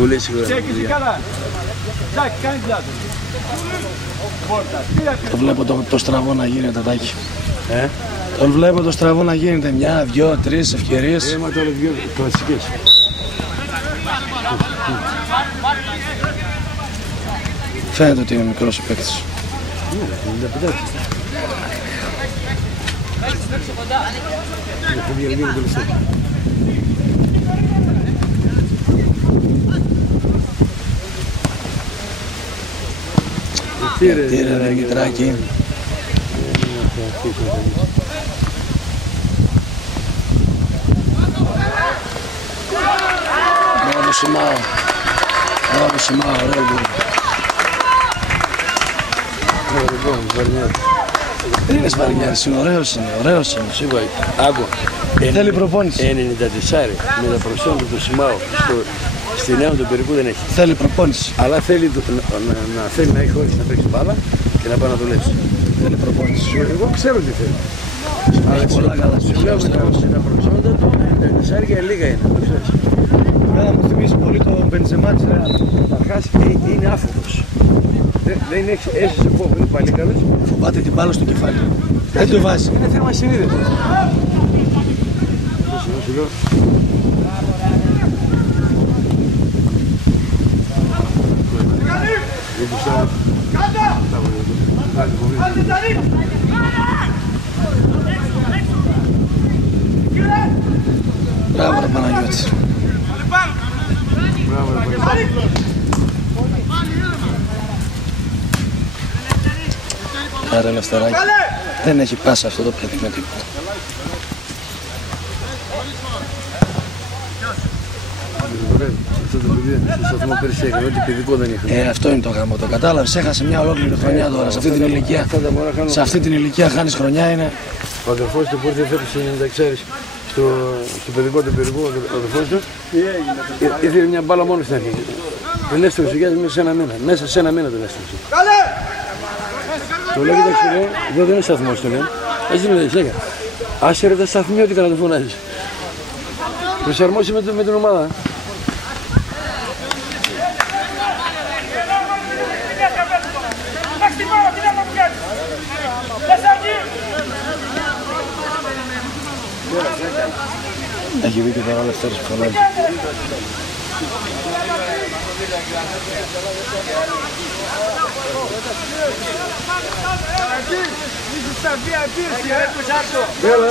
Πολύ σίγουρα. Το βλέπω το στραβό να γίνεται, Τάκη. Το βλέπω το στραβό να γίνεται. Μια, δυο, τρεις ευκαιρίες. Μα τώρα δυο κλασικές. Φαίνεται ότι είναι μικρός ο παίκτης. Τύρε Δημητράκη. Μπράβο Σιμάο. Μπράβο Σιμάο, ωραίο γκολ. Δεν είναι Βαρινιάρης, είναι ωραίος είναι. Σίγουρα. Άκου. Θέλει προπόνηση. 94 με τα προσόντα του Σιμάου στη νέα του περίπου δεν έχει. Θέλει προπόνηση. Αλλά θέλει να έχει όρεξη να παίξει μπάλα και να πάει να δουλέψει. Θέλει προπόνηση. Εγώ ξέρω τι θέλει. Έχει πολλά καλά Σου λέω με τα προσόντα του 94 και λίγα είναι. Εμένα μου θυμίζει πολύ το Μπενζεμά της Ρεάλ. Καταρχάς είναι άφετος. Δεν έζησε φόβο, είναι παλίκαλος. Φοβάται την μπάλα στο κεφάλι. Δεν το βάζει. Είναι θέμα συνείδησης. Μπράβο ρε Παναγιώτη. Άρα Ελευθεράκη. Δεν έχει πάσα αυτό το παιδί με τίποτα. Αυτό το παιδί στο σταθμό πέρυσι έκανε, ότι παιδικό δεν είχε. Αυτό είναι το γάμο, το κατάλαβες. Έχασε μια ολόκληρη χρονιά τώρα. Σε αυτή την ηλικία. Σε αυτή την ηλικία χάνεις χρονιά είναι. Ο αδερφός του που ήρθε φέτος στο παιδικό του περίπου, ο αδερφός του, ήρθε μια μπάλα μόνο στην αρχή. Τον έστρεψε μέσα σε ένα μήνα. Μέσα σε ένα μήνα τον έστρεψε. Του λέω, κοιτάξτε, εδώ δεν είναι σταθμός, του λέω. Έτσι μου λέει, σέκα. Άσε ρε τα σταθμιώτικα να το φωνάζεις. Προσαρμόσει με την ομάδα. Έχει δει και τώρα ο Λευτέρης που φωνάζει. Έλα.